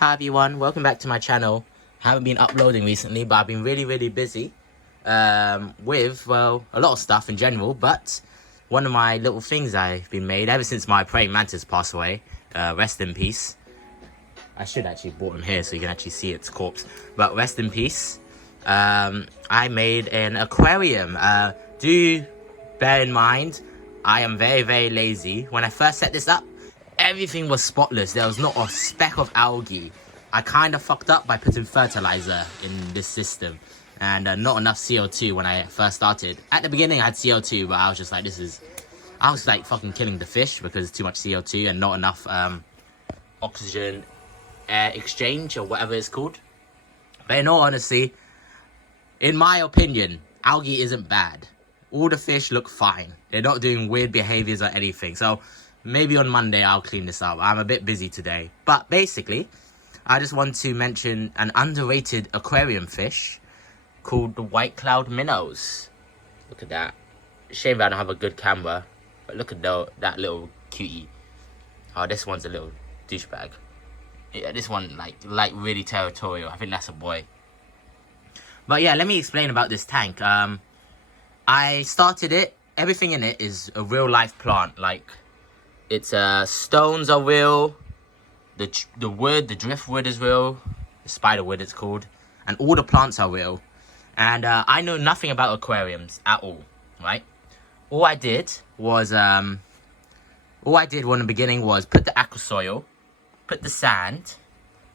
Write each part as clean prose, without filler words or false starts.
Hi everyone, welcome back to my channel. Haven't been uploading recently, but I've been really busy with, well, a lot of stuff in general. But one of my little things I've been made ever since my praying mantis passed away, rest in peace. I should actually brought him here so you can actually see its corpse, but rest in peace. I made an aquarium. Do bear in mind, I am very lazy. When I first set this up, everything was spotless. There was not a speck of algae. I kind of fucked up by putting fertilizer in this system and not enough CO2 when I first started. At the beginning I had CO2, but I was just like, I was like fucking killing the fish because too much CO2 and not enough oxygen air exchange or whatever it's called. But in all honesty, in my opinion, algae isn't bad. All the fish look fine. They're not doing weird behaviors or anything. So maybe on Monday I'll clean this up. I'm a bit busy today. But basically, I just want to mention an underrated aquarium fish called the White Cloud Minnows. Look at that. Shame I don't have a good camera. But look at that little cutie. Oh, this one's a little douchebag. Yeah, this one like really territorial. I think that's a boy. But yeah, let me explain about this tank. I started it. Everything in it is a real life plant. Like, it's stones are real. The wood, the driftwood is real. The spider wood it's called. And all the plants are real. And I know nothing about aquariums at all, right? All I did in the beginning was put the aqua soil, put the sand,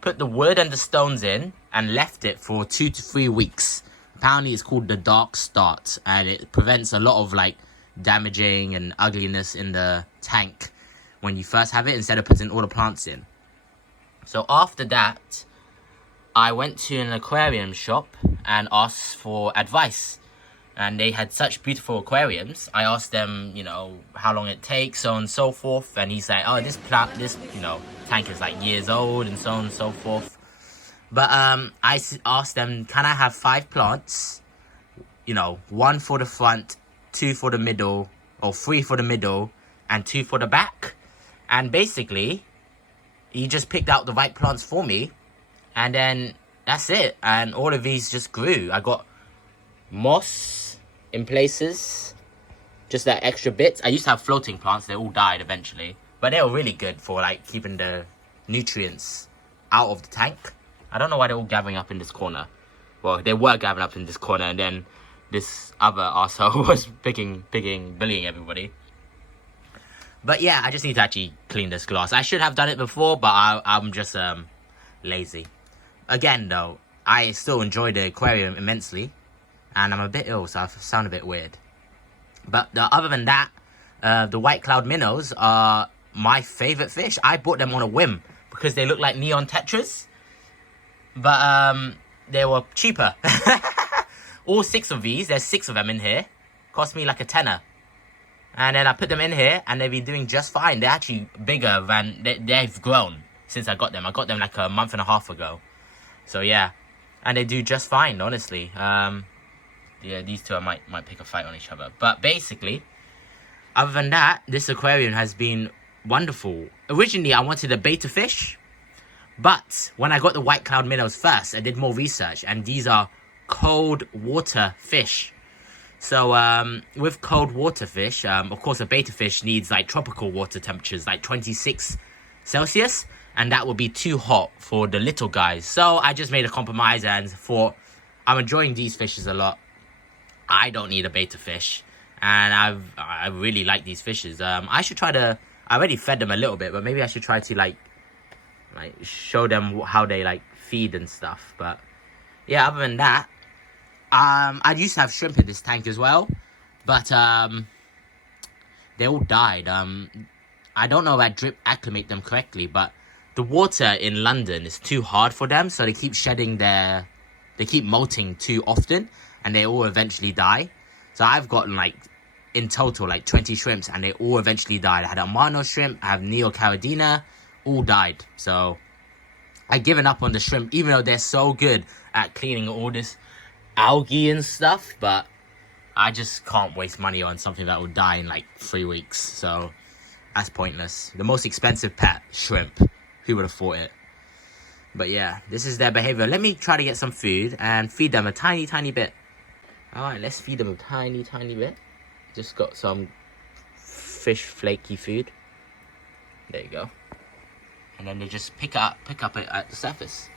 put the wood and the stones in, and left it for 2 to 3 weeks. Apparently it's called the dark start, and it prevents a lot of like damaging and ugliness in the tank when you first have it, instead of putting all the plants in. So after that, I went to an aquarium shop and asked for advice. And they had such beautiful aquariums. I asked them, you know, how long it takes, so on and so forth. And he's like, oh, this tank is like years old, and so on and so forth. But I asked them, can I have 5 plants? You know, 1 for the front, 2 for the middle, or 3 for the middle, and 2 for the back. And basically, he just picked out the right plants for me. And then that's it. And all of these just grew. I got moss in places, just that extra bits. I used to have floating plants. They all died eventually. But they were really good for like keeping the nutrients out of the tank. I don't know why they're all gathering up in this corner. Well, they were gathering up in this corner, and then this other arsehole was bullying everybody. But yeah, I just need to actually clean this glass. I should have done it before, but I'm just lazy. Again though, I still enjoy the aquarium immensely. And I'm a bit ill, so I sound a bit weird. But other than that, the White Cloud Minnows are my favorite fish. I bought them on a whim because they look like neon tetras. But they were cheaper. All 6 of these, there's 6 of them in here, cost me like a tenner. And then I put them in here, and they've been doing just fine. They're actually bigger than, they've grown since I got them. I got them like a month and a half ago. So yeah, and they do just fine, honestly. Yeah, these two I might pick a fight on each other. But basically, other than that, this aquarium has been wonderful. Originally, I wanted a betta fish. But when I got the White Cloud Minnows first, I did more research. And these are cold water fish. So, with cold water fish, of course, a betta fish needs like tropical water temperatures, like 26 Celsius. And that would be too hot for the little guys. So I just made a compromise and thought, I'm enjoying these fishes a lot. I don't need a betta fish, and I really like these fishes. I should try to. I already fed them a little bit, but maybe I should try to like show them how they like feed and stuff. But yeah, other than that, I used to have shrimp in this tank as well, but they all died. I don't know if I drip acclimate them correctly, but the water in London is too hard for them, so they keep shedding they keep molting too often. And they all eventually die. So I've gotten like, in total, like 20 shrimps, and they all eventually died. I had a Mano shrimp, I have Neo Caridina, all died. So I've given up on the shrimp, even though they're so good at cleaning all this algae and stuff. But I just can't waste money on something that will die in like 3 weeks. So that's pointless. The most expensive pet, shrimp. Who would have thought it? But yeah, this is their behavior. Let me try to get some food and feed them a tiny bit. All right, let's feed them a tiny bit. Just got some fish flaky food. There you go. And then they just pick up it at the surface.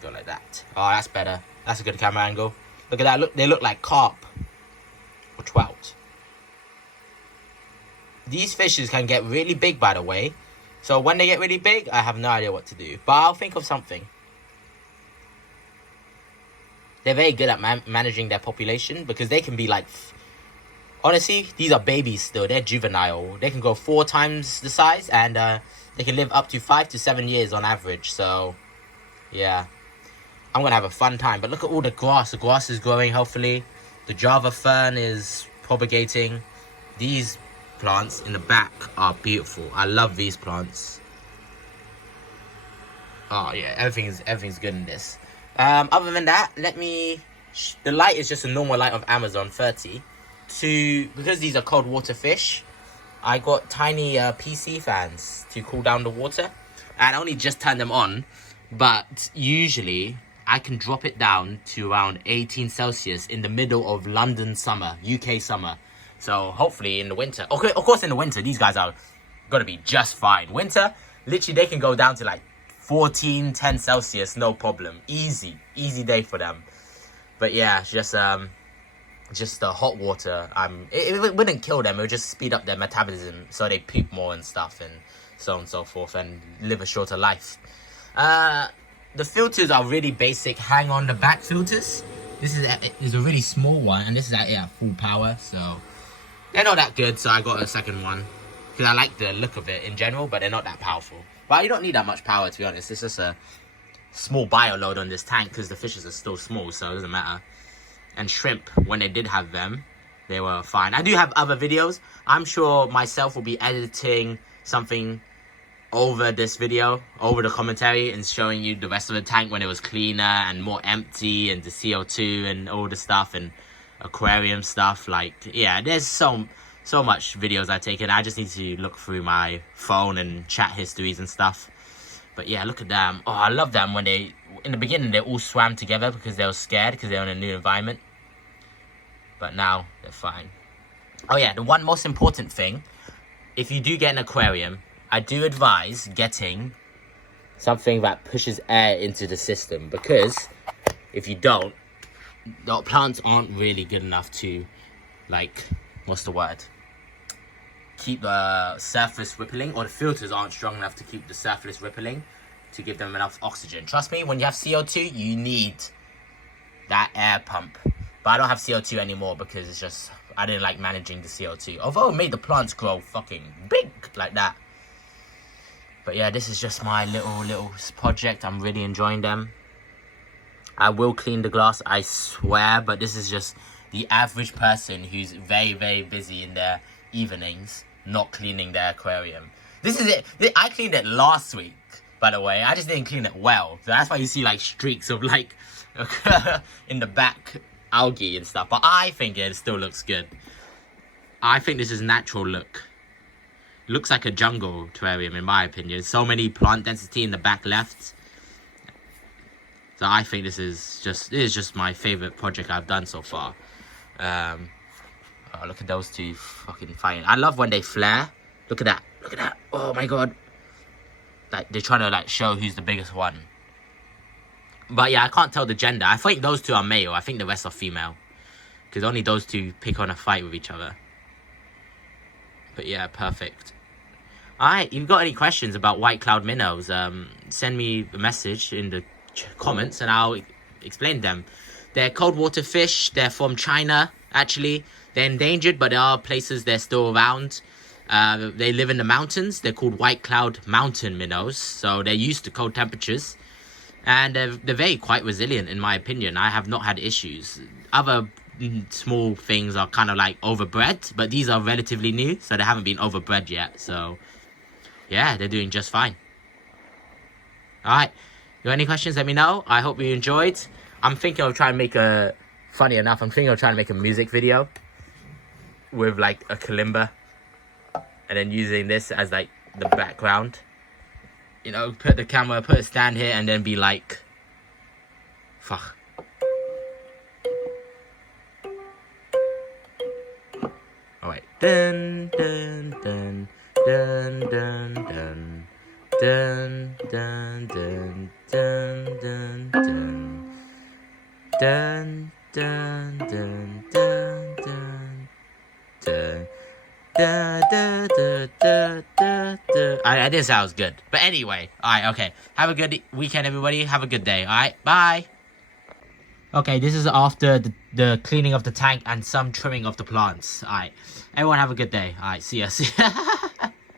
Go like that. Oh, that's better. That's a good camera angle. Look at that. Look, they look like carp or trout. These fishes can get really big, by the way. So when they get really big, I have no idea what to do. But I'll think of something. They're very good at managing their population because they can be like... Honestly, these are babies still. They're juvenile. They can grow 4 times the size and they can live up to 5 to 7 years on average. So, yeah. I'm going to have a fun time. But look at all the grass. The grass is growing, hopefully. The Java fern is propagating. These plants in the back are beautiful. I love these plants. Oh, yeah. Everything's good in this. Other than that, let me... The light is just a normal light of Amazon 30. Because these are cold water fish, I got tiny PC fans to cool down the water. And I only just turned them on. But usually... I can drop it down to around 18 Celsius in the middle of London summer, UK summer. So hopefully in the winter, okay, of course in the winter, these guys are gonna be just fine. Winter, literally they can go down to like 10 Celsius, no problem. Easy day for them. But yeah, just the hot water. It wouldn't kill them, it would just speed up their metabolism so they poop more and stuff and so on and so forth and live a shorter life. The filters are really basic hang on the back filters. This is a really small one and this is at full power, so they're not that good, so I got a second one because I like the look of it in general, but they're not that powerful. But you don't need that much power, to be honest. It's just a small bio load on this tank because the fishes are still small, so it doesn't matter. And shrimp, when they did have them, they were fine. I do have other videos. I'm sure myself will be editing something over this video, over the commentary, and showing you the rest of the tank when it was cleaner and more empty, and the CO2 and all the stuff and aquarium stuff. Like, yeah, there's so much videos I've taken. I just need to look through my phone and chat histories and stuff. But yeah, look at them. Oh, I love them when in the beginning they all swam together because they were scared because they're in a new environment. But now they're fine. Oh yeah, the one most important thing, if you do get an aquarium, I do advise getting something that pushes air into the system, because if you don't, the plants aren't really good enough to, like, what's the word? Keep the surface rippling, or the filters aren't strong enough to keep the surface rippling to give them enough oxygen. Trust me, when you have CO2, you need that air pump. But I don't have CO2 anymore because it's just, I didn't like managing the CO2. Although it made the plants grow fucking big like that. But yeah, this is just my little project. I'm really enjoying them. I will clean the glass, I swear. But this is just the average person who's very, very busy in their evenings, not cleaning their aquarium. This is it. I cleaned it last week, by the way. I just didn't clean it well. So that's why you see like streaks of like in the back algae and stuff. But I think it still looks good. I think this is natural look. Looks like a jungle aquarium in my opinion. So many plant density in the back left. So I think this is just my favorite project I've done so far. Oh, look at those two fucking fighting. I love when they flare. Look at that. Look at that. Oh my god. Like they're trying to like show who's the biggest one. But yeah, I can't tell the gender. I think those two are male. I think the rest are female. Because only those two pick on a fight with each other. But yeah, perfect. Alright, if you've got any questions about White Cloud Minnows, send me a message in the comments and I'll explain them. They're cold water fish. They're from China, actually. They're endangered, but there are places they're still around. They live in the mountains. They're called White Cloud Mountain Minnows. So they're used to cold temperatures. And they're quite resilient, in my opinion. I have not had issues. Other small things are kind of like overbred, but these are relatively new, so they haven't been overbred yet. So yeah, they're doing just fine. Alright, you got any questions, let me know. I hope you enjoyed. I'm thinking of trying to make funny enough, I'm thinking of trying to make a music video with like a kalimba and then using this as like the background. you know, put the camera, put a stand here, and then be like, fuck. Oh wait. Dun dun dun dun dun dun dun dun dun dun dun dun dun dun dun dun dun dun. I didn't say I was good. But anyway, alright, okay. Have a good weekend, everybody. Have a good day, alright? Bye. Okay, this is after the cleaning of the tank and some trimming of the plants. Alright. Everyone have a good day. Alright, see ya. See ya.